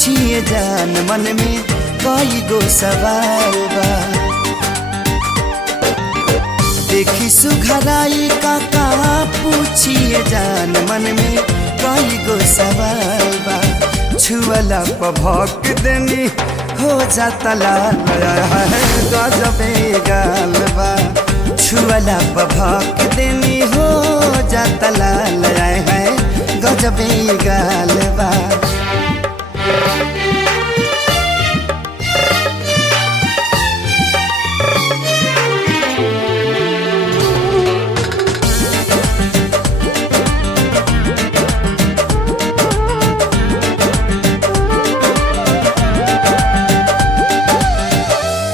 पूछिए जान मन में कई गो सवाल बा। देखी सुघराई का पूछिए जान मन में कई गो सवाल बा। छुअला पभक देनी हो जाता लाल है गजबे गाल बा। छुअला पभक देनी हो जाता लाल है गजबे गाल बा।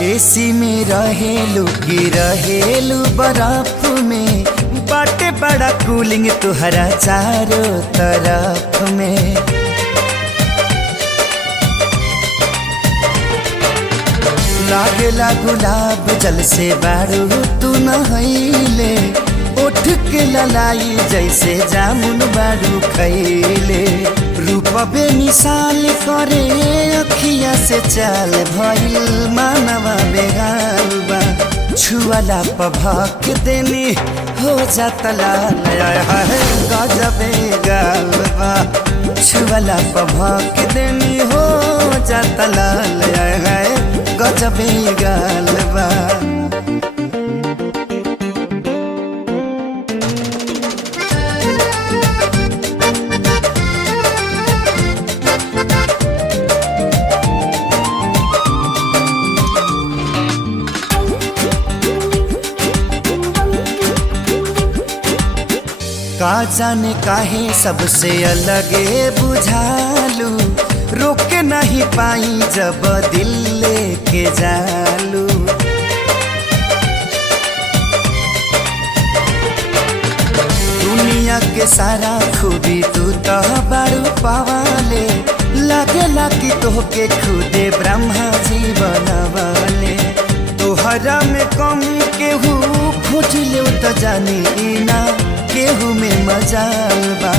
एसी में रहेलू की रहेलू बर्फ में बाटे बड़ा कूलिंग तुहरा चारों तरफ में। लागेला गुलाब जल से बारू तू नहैले। उठ के ललाई जैसे जामुन बारू खैले। रूपबे मिसाल करे अखिया से चाल भइल मानवा बेगाल बा। छुअला पभक देनी हो जाता लाल है गजबे गाल बा। छुअला पभक देनी हो जाता लाल है गजबे गाल बा। का जाने काहे सबसे अलगे बुझालू। रोक नहीं पाई जब दिल लेके जालू। दुनिया के सारा खूबी तू तो बारू पावाले। लगेला कि तोहके खुदे ब्रह्मा जी बनवाले। तोहरा में कमी केहू खोज ले तो जानी ना केहू में मजाल बा।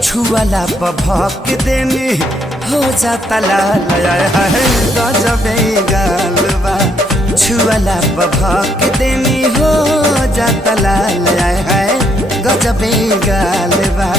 छुअला पभक देनी हो जाता लाल है गजबे गाल बा। छुअला पभक देनी हो जाता लाल है गजबे गाल बा।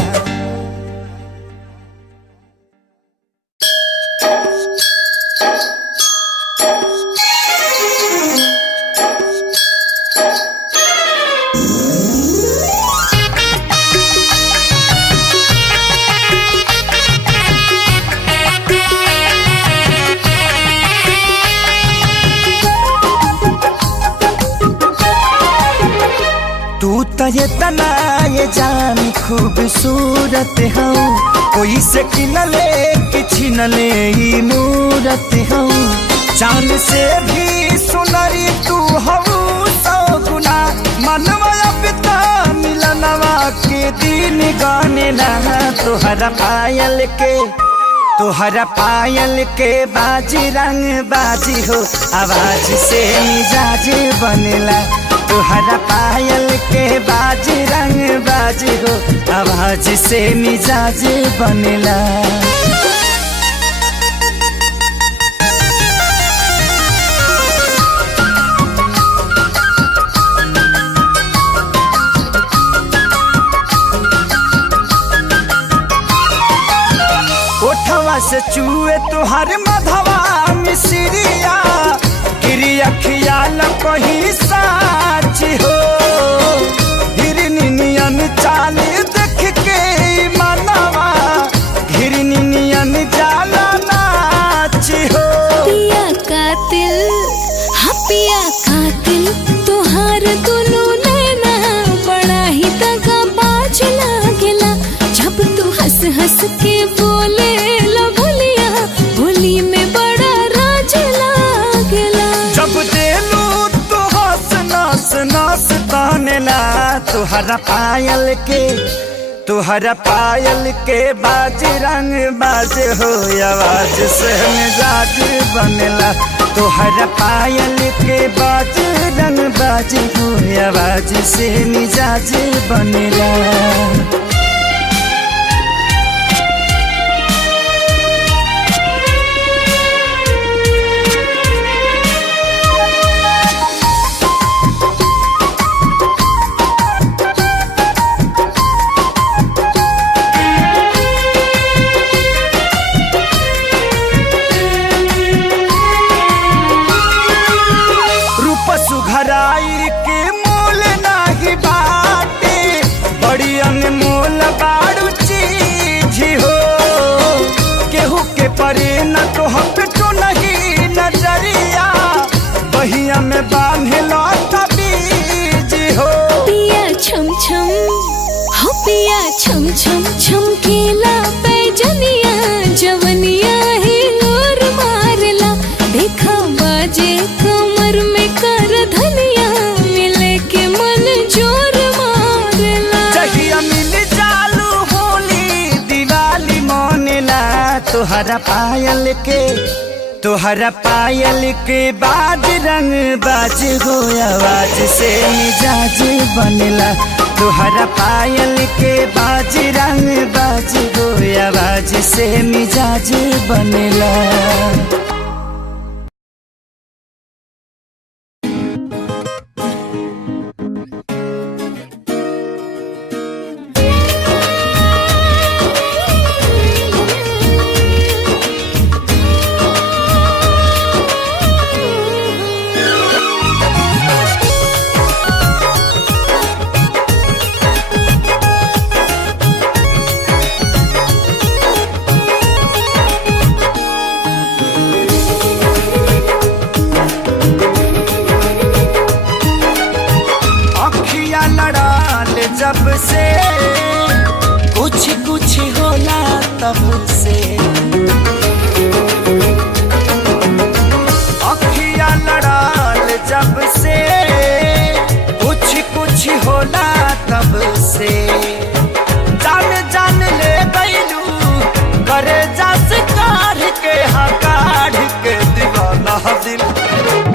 ये तना ये जान खूबसूरत हूँ। कोई से किनले कि छिनले ही मूरत हूँ। चांद से भी सुनरी तू हूँ 100 गुना। मनवा पिता मिलनवा के दिन गाने लगा। तोहरा पायल के बाजी रंग बाजी हो। आवाज से मिजाज बनेला। तोहरा पायल के बाजी रंग बाजी हो। आवाज से मिजाज बनेला। ओठवा से चूहे तुहर मधवा मिसरिया। गिरी अखियाल कहीं साच हो। हिरनियन चाल देख के मनवा हिरनियन जाला नाच हो। पिया कातिल हाँ पिया कातिल तुहार दुनू नैना बड़ा ही दगाबाज लागेला। जब तू हंस हंस के बोले ला बोलिया बोली में बड़ा राज लागेला। जब देलू तो हंस नास नास तानेला। तुहरा पायल के बाज रंग बाज हो। आवाज से मिजाज बनेला। तुहरा पायल के बाज रंग बाज हो। आवाज से मिजाज बनेला। न तो हम तो नहीं नजरिया बहिया में बांध लो तबीज हो। पिया छम छम हो पिया छम छम छमकेला पैजनिया जवनिया ही लोर मारला देखा बाजे कमर में कर धनिया मिले के मन जोर मारला। जहिया मिल चालू होली दिवाली मोनेला तोहरा पायल के बाज रंग बाज हो आवाज से मिजाज बनेला। तोहरा पायल के बाज रंग बाज हो आवाज से मिजाज बनेला। जब से कुछ कुछ होला तब से अखियां लड़ाल जब से कुछ कुछ होला तब से जान जान ले गईलू करे जस काढ़ के काढ़ के दीवाना दिल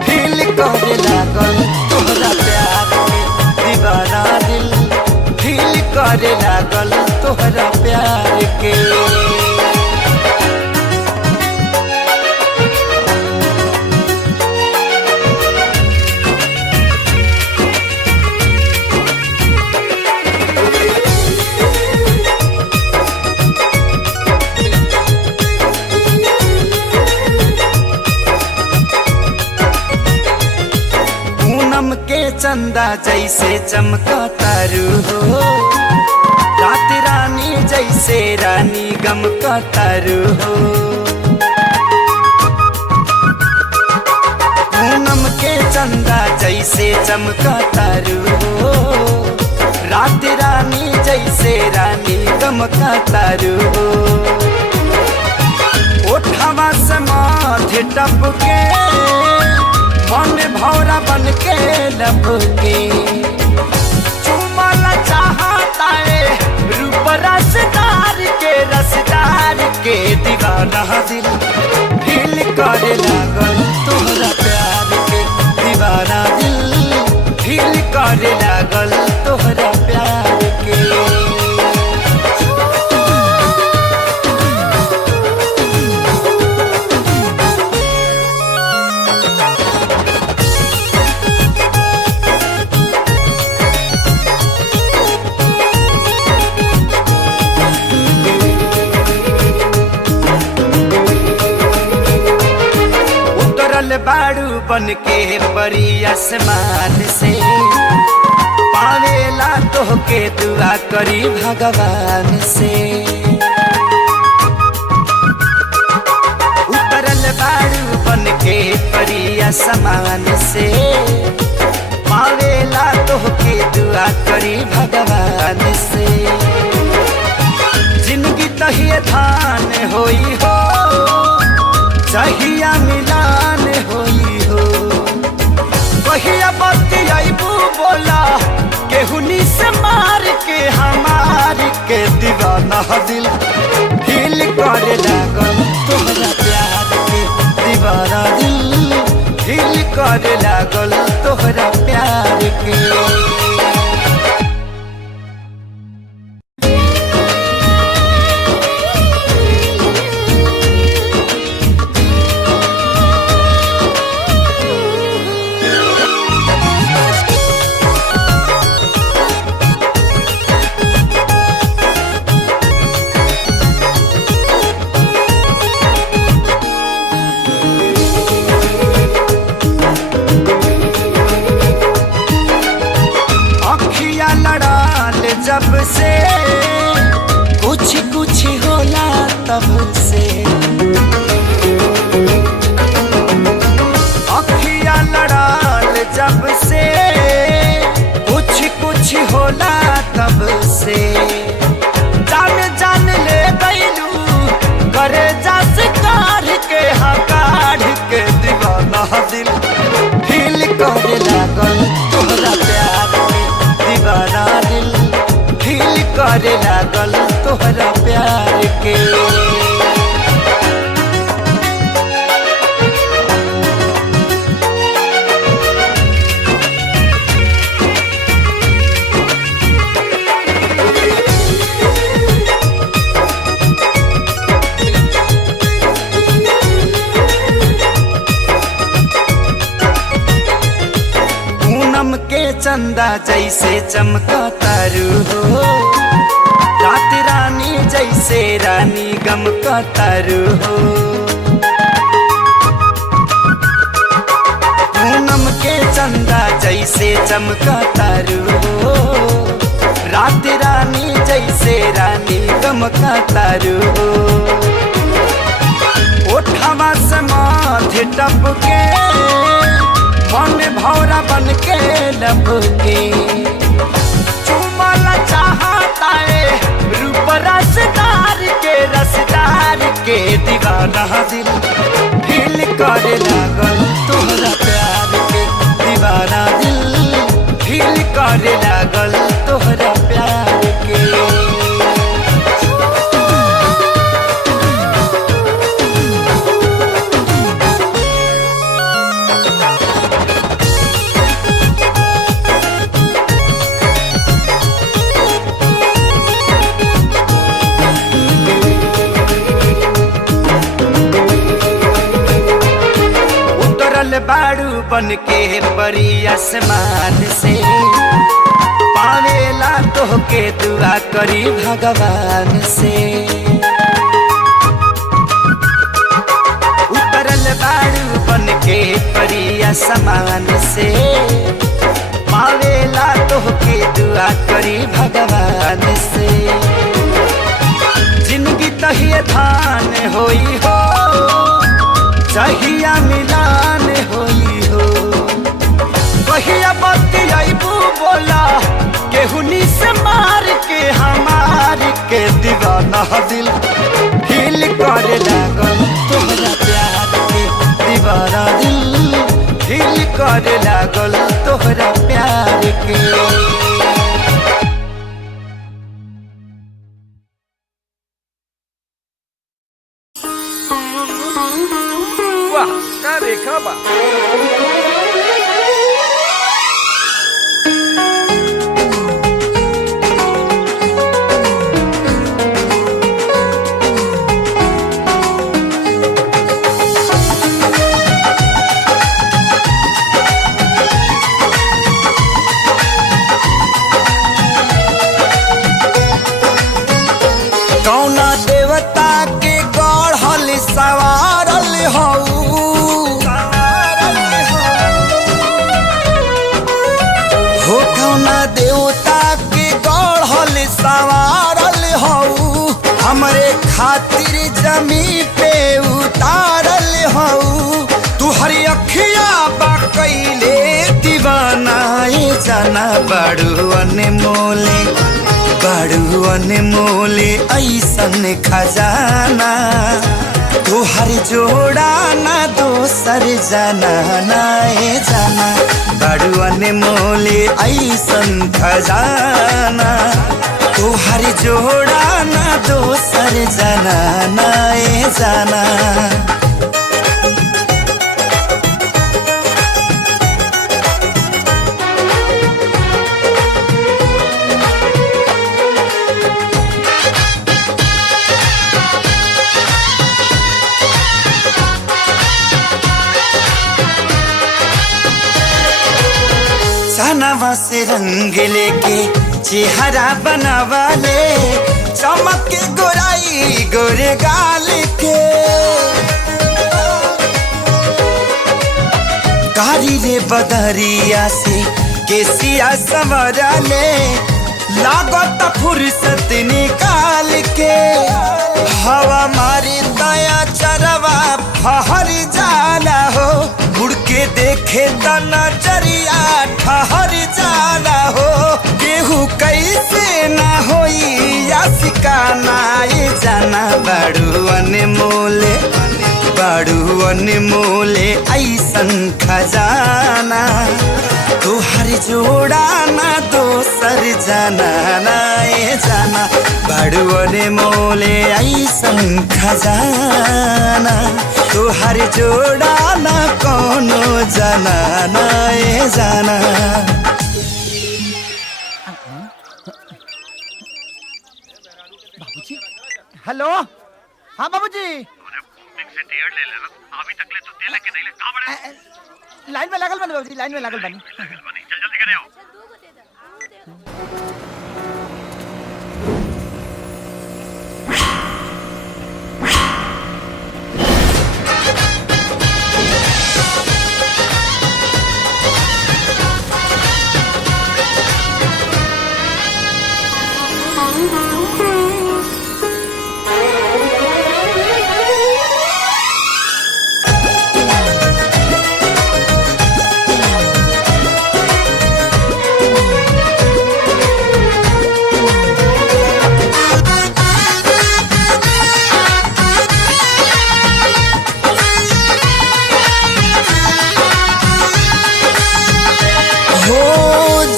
फील करे लागल तोहरा प्यार के दीवाना दिल फील करे लागल तोहरा प्यार के। पूनम के चंदा जैसे चमका तारू हो रात रानी जैसे रानी गम का तारू हो। पूनम के चंदा जैसे चमका तारू हो रात रानी जैसे रानी गम का तारू हो। ओठवा से माथे टपके मन भौरा बन के लपके चुमला चाहता है रूप रसदार के दीवाना दिल फील करे लागल तोहरा प्यार के दीवाना दिल फील करे लागल तोहरा प्यार के। बाड़ू बन के परी आसमान से पावेला तोहके दुआ करी भगवान से। उतरल बाड़ू बन के परी आसमान से पावेला तोहके दुआ करी भगवान से। जिंदगी तहिए धान होई हो चाहिया मिलान होई हो कहिया बतियाबू बोला केहुनी से मार के हमार के दीवाना दिल फील करे लागल तोहरा प्यार के दीवाना दिल फील करे लागल तोहरा प्यार के। तब से जान जान ले गईलू करे जस काढ़ के हकाढ़ के दीवाना दिल फील करे लागल तोहरा प्यार में दीवाना दिल फील करे लागल तोहरा प्यार के के चंदा जैसे चमका तारू हो रात रानी जैसे रानी गम का तारू हो पूनम के चंदा जैसे चमका तारू हो रात रानी जैसे रानी गम का तारू हो ओठवा से माथे टपके मन भौरा बन के लपके चुमला चाहता है रूप रसदार के दीवाना दिल फील करे लागल तोहरा प्यार के दीवाना दिल फील करे लागल तोहरा प्यार के बाड़ू बन के परी आसमान से पावेला तोहके दुआ करी भगवान से उतरल बाड़ू बन के परी आसमान से पावेला तोहके दुआ करी भगवान से जिंदगी तहिए धान होई हो चाहिया मिलान होई हो कहिया बतियाबू बोला केहुनी से मार के हमार के दीवाना दिल फील करे लागल तोहरा प्यार के दीवाना दिल फील करे लागल तोहरा प्यार के रेखा बा कौना देवता के गढ़ल सवारल हऊ हो कौना देवता के गढ़ल सवारल हऊ हमरे खातिर जमी पे उतारल हऊ तू हरी अखिया बा कैले दीवानाए जाना बड़ू अनमोले ऐसन खजाना तोहर जोड़ा ना दोसर जाना नाए जाना बड़ू अनमोले ऐसन खजाना तोहर जोड़ा ना दोसर जाना नाए जाना सनवा से रंग लेके चेहरा बनावाले चमक के गोराई गोरे गाल के कारी रे बदरिया से केसिया संवरा ले लागत फुर्सत निकाल के हवा मारी दया चरवा फहर जाला हो मुड़ के देखे त नजरिया ठहर जाला हो केहू कैसे ठिकाना ये जाना बाड़ू अनमोले ऐसन खजाना तोहर जोड़ा ना दोसर जाना ना ये जाना बाड़ू अनमोले ऐसन खजाना तोहर जोड़ा ना कोनो जाना ना ये जाना। हेलो हाँ बाबूजी से टिकट ले ले अभी तक ले तो तेल के नहीं ले कहां बड़े लाइन में लागल बनी बाबूजी लाइन में लागल बनी चल जल्दी करे आओ।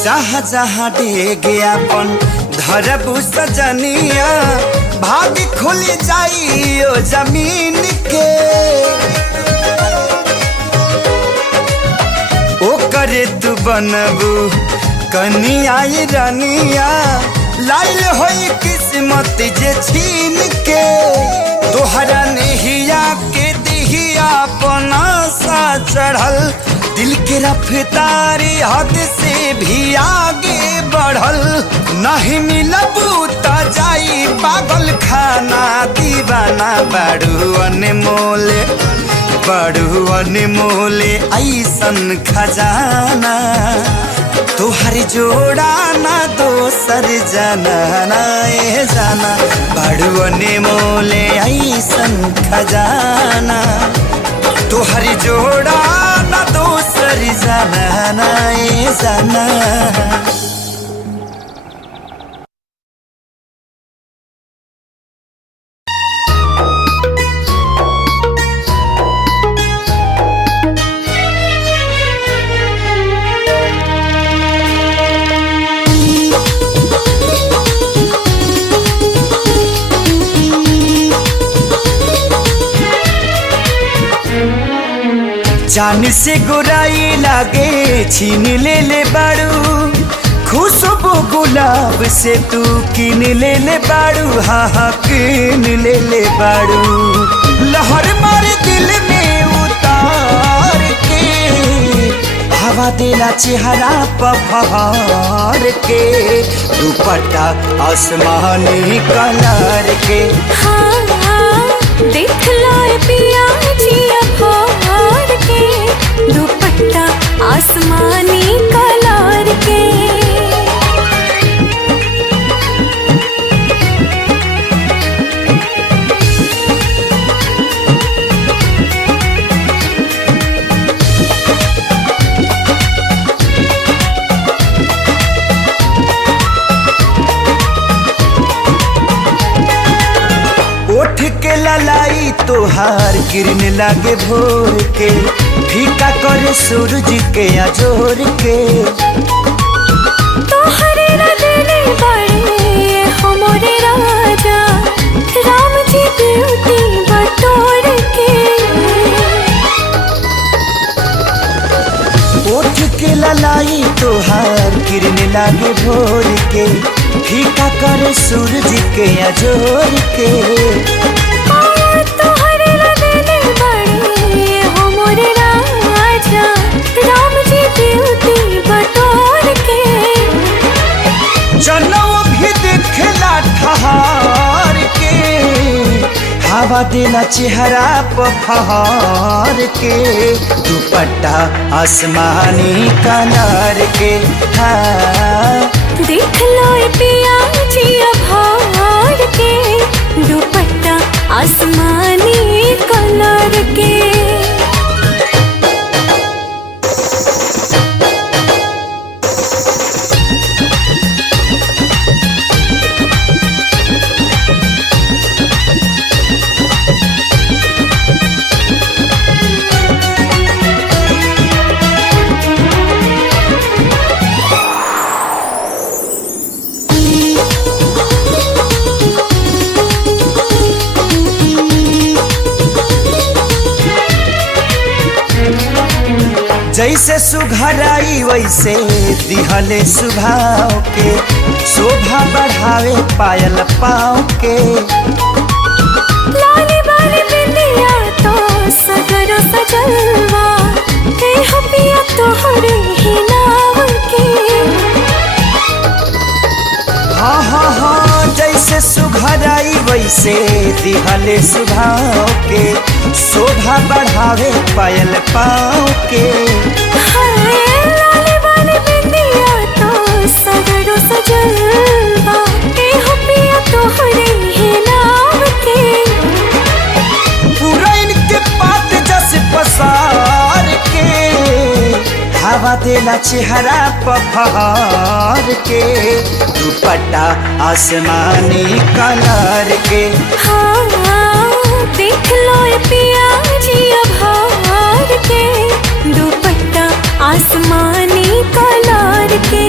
जहाँ जहाँ डेगे अपन धरबू सजनिया भाग खुल जाइयो जमीन के ओकरे तू बनबू कनिया रनिया लाइल होई किस्मत जे छीन के तोहरा नहिया के दिहिया अपना सा चढ़ल दिल के रफ्तारी हद से भी आगे बढ़ल नहीं मिलबू त जाई पागल खाना दीवाना बाड़ू अनमोले ऐसन खजाना तोहर जोड़ा ना दोसर जाना ना ये जाना बाड़ू अनमोले ऐसन खजाना तोहर जोड़ा ना दोसर जाना ना ये जाना। जान से गोराई लागे छीन ले बाड़ू खुशबू गुलाब से तू किन ले बाड़ू हाँ किन ले बाड़ू लहर मारे दिल में उतार के हवा देला चेहरा पहाड़ के दुपट्टा आसमानी कलर के हाँ देख लो पिया जिया फाड़ के दुपट्टा आसमानी कलर के ओठ के ललाई तोहार किरण लागे भोर के फीका करे सूरज के अजोर के तोहरे रंगने बड़े हमरे राजा राम जी ब्यूटी बटोर के ओठ के ललाई तोहार किरण लागे भोर के फीका करे सूरज के अजोर के तोहरे रंगने बड़े हमरे राजा राम जी ब्यूटी बटोर के जनौ भी देखला ठहार के हवा देला चेहरा पहाड़ के दुपट्टा आसमानी कलर के हाँ देख लो पिया जिया फाड़ के दुपट्टा आसमानी कलर के जैसे सुघराई वैसे दिहले सुभाव के, शोभा बढ़ावे पायल पाँव के। लाली बाली बिंदिया तो सगरो सजलवा, ए हो पिया तोहरे ही नाम के। हाँ हाँ हाँ, जैसे सुघराई वैसे दिहले सुभाव के, शोभा बढ़ावे पायल पाँव के। हाय लाली बाली बिंदिया तो सगरो सजलवा, ए हो पिया तोहरे ही नाम के। पूरा इनके पात जस पसार के, हवा देला चेहरा पफार के। दुपट्टा आसमानी कलर के। हाँ देख लो ये पिया जी अभार के, दुपट्टा आसमानी कलर के।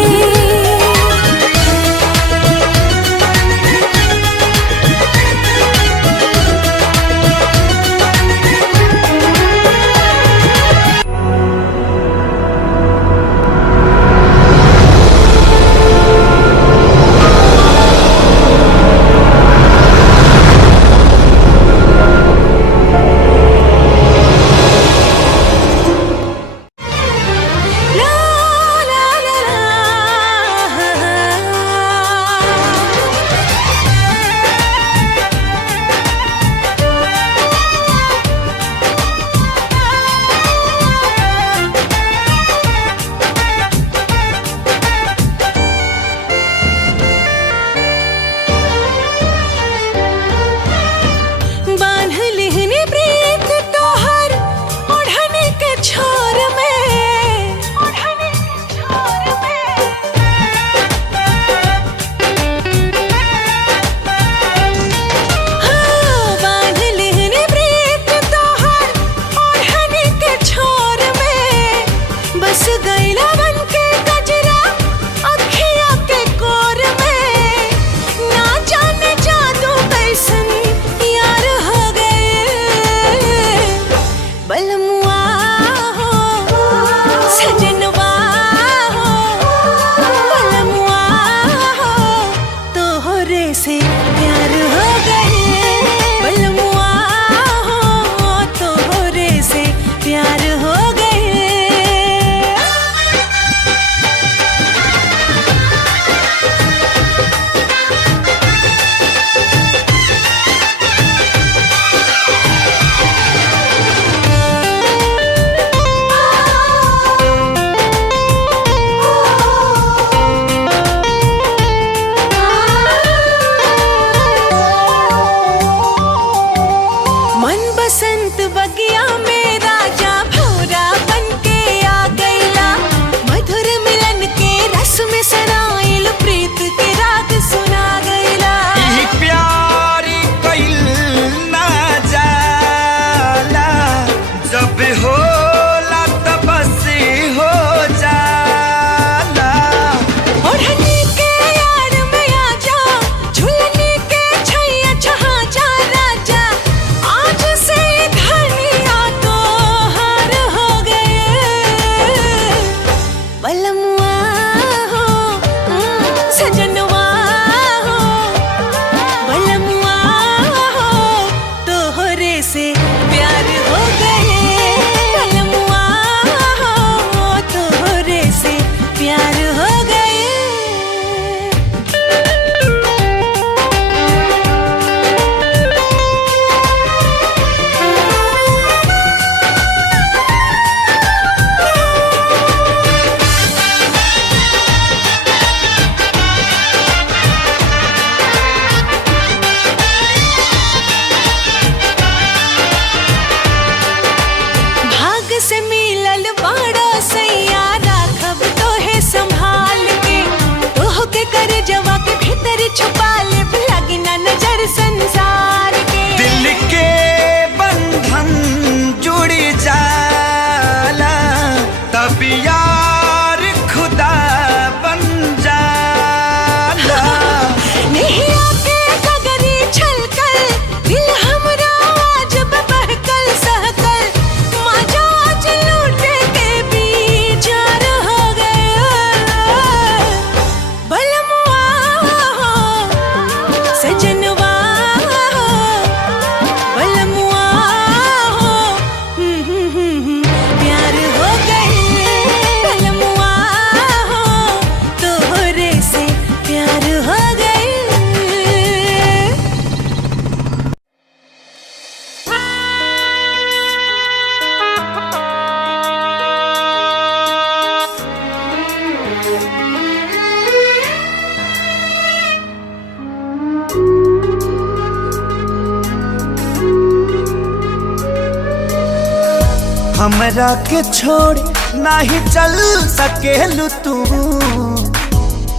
हमरा के छोड़ नहीं चल सकेलू तू,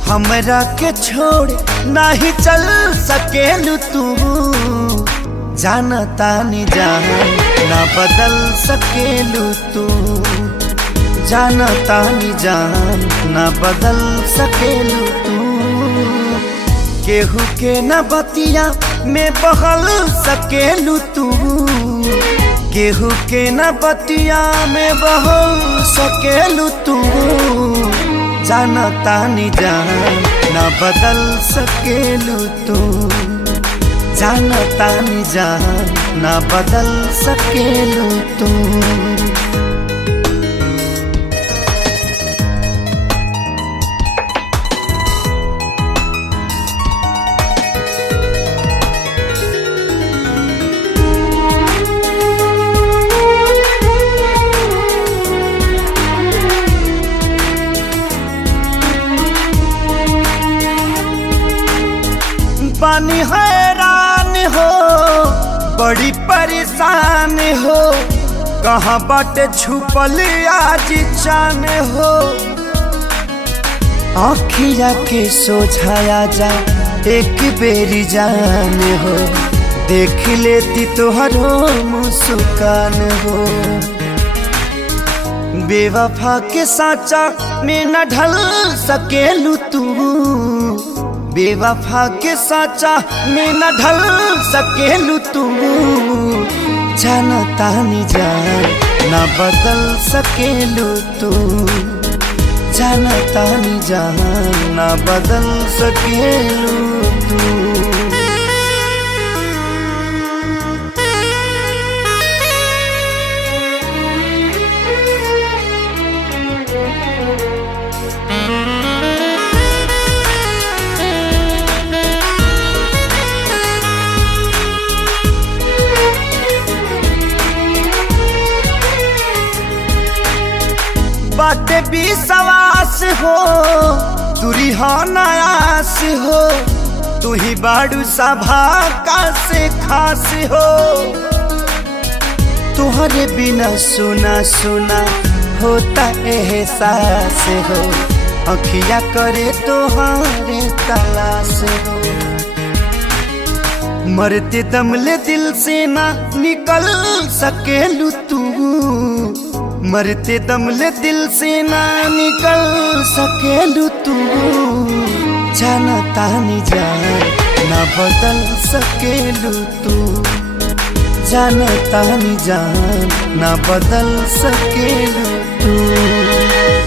हमरा के छोड़ नहीं चल सकेलू तू। जानता नहीं जान ना बदल सकेलू तू, जानता नहीं जान ना बदल सकेलू तू। केहू के न बतिया में बहल सकेलू तू, केहू के न बतिया में बहल सकेलू तू। जानता नहीं जान ना बदल सकेलू तू, जानता नहीं जान ना बदल सकेलू तू। पानी हैरान हो बड़ी परेशान हो, कहाँ बाटे छुपल आज चान हो। आँखिया के सोझाया जा एक बेरी जान हो, देख लेती तोहरो मुस्कान हो। बेवफा के साचा में न ढल सकेलू तू, बेवफा के साचा में न ढल सकेलू तू। जानता नहीं जान ना बदल सकेलू तू, जानता नहीं जान ना बदल सकेलू तू। बाटे भी सवास हो तुरी हो नयास हो, तू ही बाड़ू सभा का से खास हो। तुहरे बिना सुना सुना होता एहसास हो, अखिया करे तोहरे तलाश हो। मरते दम ले दिल से ना निकल सकेलू तू, मरते दम ले दिल से ना निकल सकेलू तू। जानता नहीं जान ना बदल सकेलू तू, जानता नहीं जान ना बदल सकेलू तू।